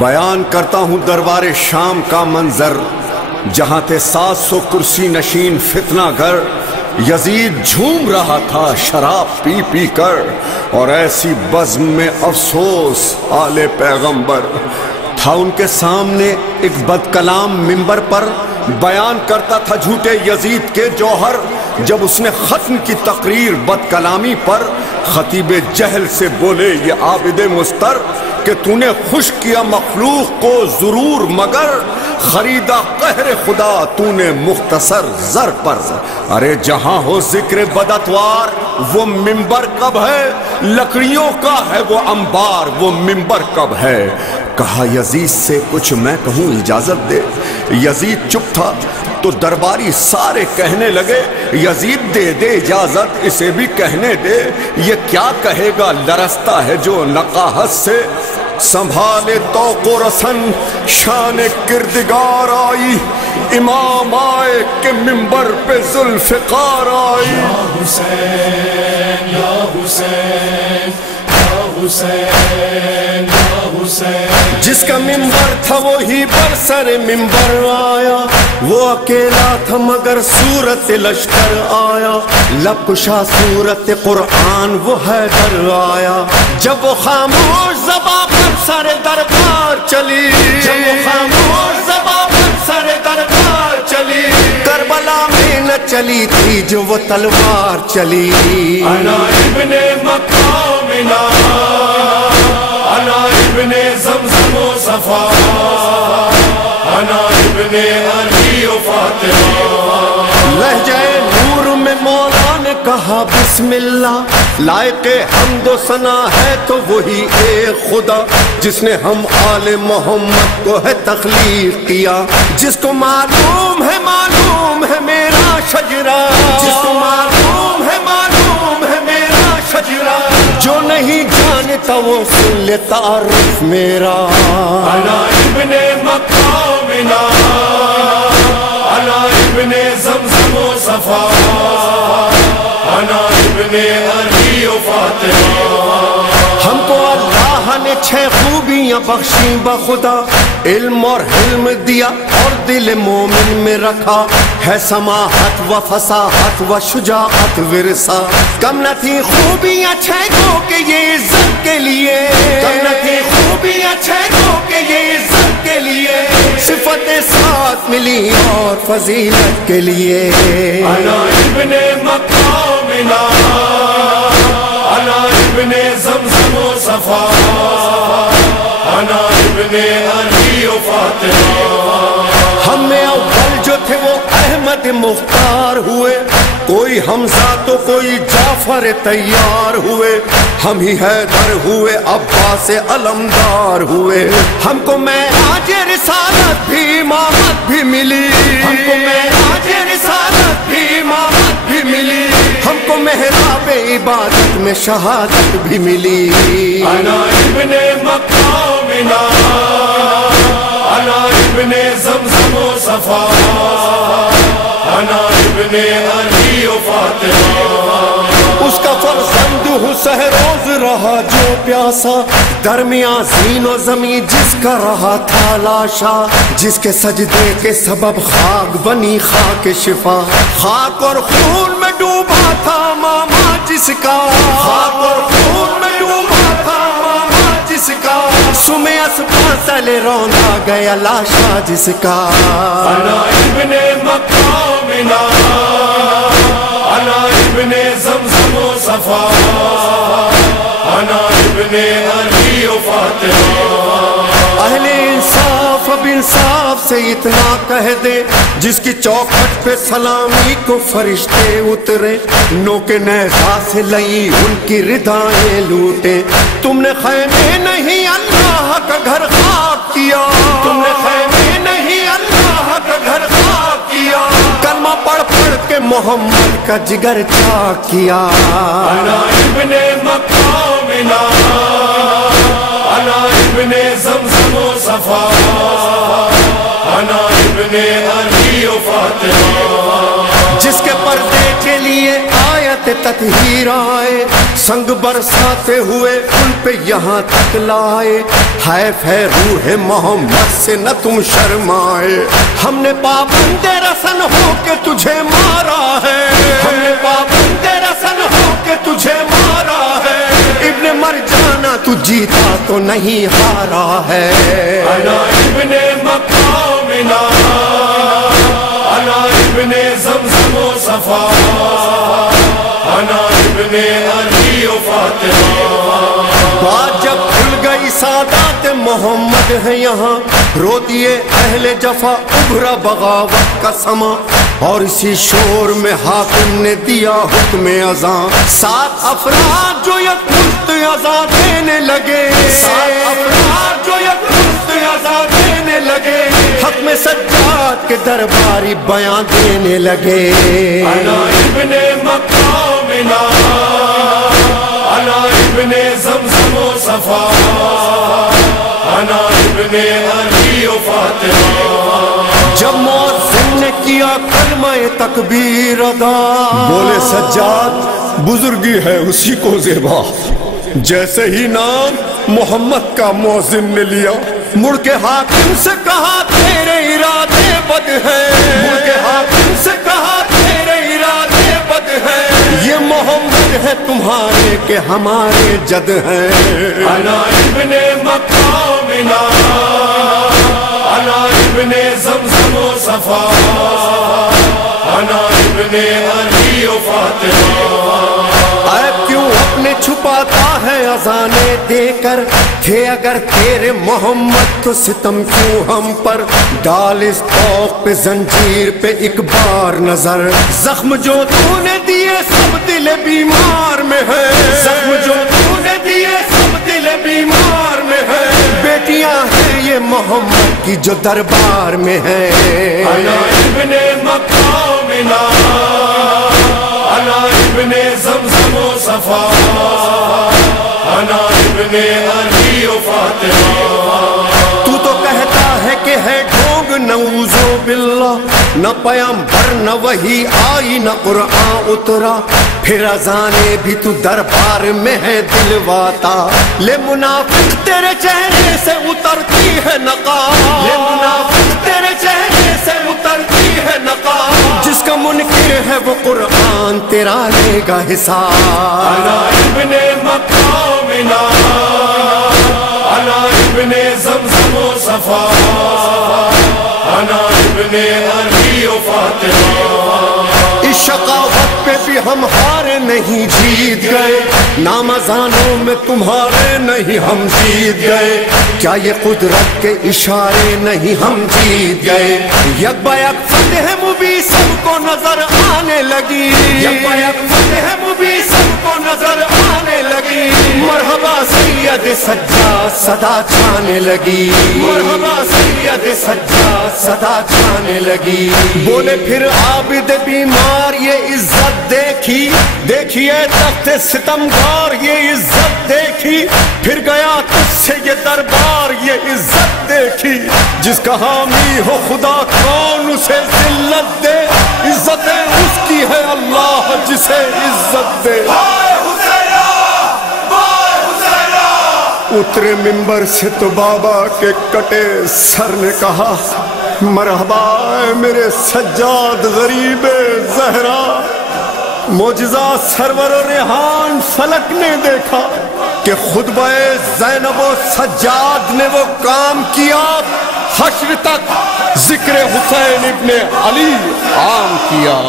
بیان کرتا ہوں دربار شام کا منظر، جہاں تھے 700 کرسی نشین فتنہ گر۔ یزید جھوم رہا تھا شراب پی پی کر، اور ایسی بزم میں افسوس آل پیغمبر۔ تھا ان کے سامنے ایک بد کلام ممبر پر، بیان کرتا تھا جھوٹے یزید کے جوہر۔ جب اس نے ختم کی تقریر بد کلامی پر، خطیب جہل سے بولے یہ عابد مستر کہ تو نے خوش کیا مخلوق کو ضرور، مگر خریدا قہر خدا تو نے مختصر زر پر۔ ارے جہاں ہو ذکر بداتوار وہ ممبر کب ہے، لکڑیوں کا ہے وہ انبار وہ ممبر کب ہے۔ کہا یزید سے کچھ میں کہوں اجازت دے، یزید چپ تھا تو درباری سارے کہنے لگے یزید دے دے اجازت، اسے بھی کہنے دے۔ یہ کیا کہے گا لرزتا ہے جو نقاہت سے، سنبھالے توق و رسن شان کردگار آئی، امام آئے کہ ممبر پہ ذوالفقار آئی۔ یا حسین یا حسین یا حسین یا حسین، جس کا ممبر تھا وہی پر سر ممبر آیا، وہ اکیلا تھا مگر صورت لشکر آیا، لب کشا صورت قرآن وہ حیدر آیا۔ جب وہ خاموش زباں پر سر دربار چلی، جب وہ خاموش زباں پر سر دربار چلی، کربلا میں نہ چلی تھی جو وہ تلوار چلی۔ انا ابن مقامنا، انا ابن زمزم و صفا، انا ابن علی و فاطمہ۔ لہجہ نور میں مولا نے کہا بسم اللہ، لائق حمد و ثنا ہے تو وہی ایک خدا، جس نے ہم آل محمد کو ہے تخلیق کیا، جس کو معلوم ہے میرا شجرہ، جس کو معلوم ہے میرا شجرہ، جو نہیں جانتا وہ سن لے تعارف میرا۔ انا ابن مقامنا، انا ابن زمزم و صفا، انا ابن علی و فاطمہ۔ ہم کو اللہ نے 6 خوبیاں بخشیں بخدا، علم اور حلم دیا اور دل مومن میں رکھا، ہے سماحت و فصاحت و شجاعت ورثہ۔ کم نہ تھی خوبیاں 6 کو کہ یہ عزت کے لیے، کم نہ تھی خوبیاں 6 کو کہ یہ عزت کے لیے، صفت ساتھ ملی اور فضیلت کے لیے۔ انا ابن مقامنا، انا ابن زمزم و صفا، انا ابن علی و فاطمہ۔ ہم میں اول جو تھے وہ احمد مختار ہوئے، کوئی حمزہ تو کوئی جعفر تیار ہوئے، ہم ہی حیدر ہوئے عباس علمدار ہوئے۔ ہم کو معراج رسالت بھی امامت بھی ملی، ہم کو معراج رسالت بھی امامت بھی ملی، ہم کو محراب عبادت میں شہادت بھی ملی۔ انا ابن مقامنا، انا ابن زمزم و صفا، انا ابن علی و فاطمہ۔ اس کا فرزند حسین روز رہا جو پیاسا، درمیان زین و زمین جس کا رہا تھا لاشا، جس کے سجدے کے سبب خاک بنی خاک شفا، خاک اور خون میں ڈوبا تھا ماما جس کا، خاک اور خون میں ڈوبا تھا ماما جس کا، سمے اسپاں تلے روندا گیا لاشا جس کا۔ انا ابن مقامنا، انا ابن زمزم و صفا، انا ابن علی و فاطمہ۔ اہل انصاف اب انصاف سے اتنا کہہ دے، جس کی چوکھٹ پہ سلامی کو فرشتے اترے، نو کے نیزہ سے لئی ان کی ردائیں لوٹے۔ تم نے خیمے نہیں اللہ کا گھر خاک کیا، تم نے خیمے نہیں اللہ کا گھر خاک کیا، کلمہ پڑھ پڑھ کے محمد کا جگر چاک کیا۔ انا ابن مقامنا، انا ابن زمزم و صفا، انا ابن علی و فاطمہ۔ جس کے پردے کے لیے آیت تطہیر آئے، سنگ برساتے ہوئے ان پہ یہاں تک لائے، حیف ہے روح محمد سے نہ تم شرمائے، ہم نے پابند رسن ہو کے تجھے مارا ہے، ہم نے پابند رسن ہو کے تجھے مارا ہے، ابن مرجانہ تو جیتا تو نہیں ہارا ہے، انا ابن مقامنا، انا ابن زمزم و صفا، انا ابن علی و فاطمہ۔ بات جب کھل گئی سادات محمد ہے یہاں، رو دیے اہل جفا ابھرا بغاوت کا سما، اور اسی شور میں حاکم نے دیا حکم اذاں، 7 افراد جو یک مشت اذاں دینے لگے، 7 افراد جو یک مشت اذاں دینے لگے، حق میں سجاد کے درباری بیان دینے لگے، انا ابن مقامنا، انا ابن زمزم و صفا، انا ابن علی و فاطمہ۔ جب مؤذن نے کیا کلمہ تکبیر ادا، بولے سجاد بزرگی ہے اسی کو زیبا، جیسے ہی نام محمد کا مؤذن نے لیا، مڑ کے حاکم سے کہا تیرے ارادے بد ہیں، مڑ کے حاکم سے کہا تیرے ارادے بد ہیں، یہ محمد ہے تمہارے کہ ہمارے جد ہیں، انا ابن مقامنا، انا ابن زمزم و صفا، انا ابن علی و فاطمہ۔ عیب کیوں اپنے چھپاتا ہے اذانے دے کر، تھے اگر تیرے محمد تو ستم کیوں ہم پر، ڈال اس طوق پہ زنجیر پہ ایک بار نظر، زخم جو تو نے دیے سب دل بیمار میں ہے، زخم جو تو نے دیے سب دل بیمار میں ہے، بیٹیاں ہیں یہ محمد کی جو دربار میں ہے، انا ابن مقامنا، انا ابن زمزم و صفا، انا ابن علی و فاطمہ۔ تو تو کہتا ہے کہ ہے ڈھونگ نعوذ باللہ، نہ پیغمبر نہ وحی آئی نہ قرآن اترا، پھر اذانے بھی تو دربار میں ہے دلواتا، لے منافق تیرے چہرے سے اترتی ہے نقاب، لے منافق تیرے چہرے سے اترتی ہے نقاب، جس کا منکر ہے وہ قرآن تیرا لے گا حساب، انا ابن مقامنا، انا ابن زمزم و صفا، انا ابن علی و فاطمہ۔ اس شقاوت پہ بھی ہم ہار نہیں جیت گئے، نام ازانوں میں تمہارے نہیں ہم جیت گئے، کیا یہ قدرت کے اشارے نہیں ہم جیت گئے، یک بیک فتح مبی سب کو نظر آنے لگی، یک بیک فتح مبی سب کو نظر آنے لگی، مرحبا سید سجاد صدا چھانے لگی، مرحبا سید سجاد صدا چھانے لگی، بولے پھر عابد بیمار یہ عزت دیکھی، دیکھیے تخت ستمگار یہ عزت دیکھی، پھر گیا تجھ سے یہ دربار یہ عزت دیکھی، جس کا حامی ہو خدا کون اسے ذلت دے، عزتیں اس کی ہے اللہ جسے عزت دے، اترے ممبر سے تو بابا کے کٹے سر نے کہا مرحبا اے میرے سجاد غریب زہرا، معجزہ سرور و ریحان فلک نے دیکھا کہ خطبہ زینب و سجاد نے وہ کام کیا، حشر تک ذکر حسین ابن علی عام کیا۔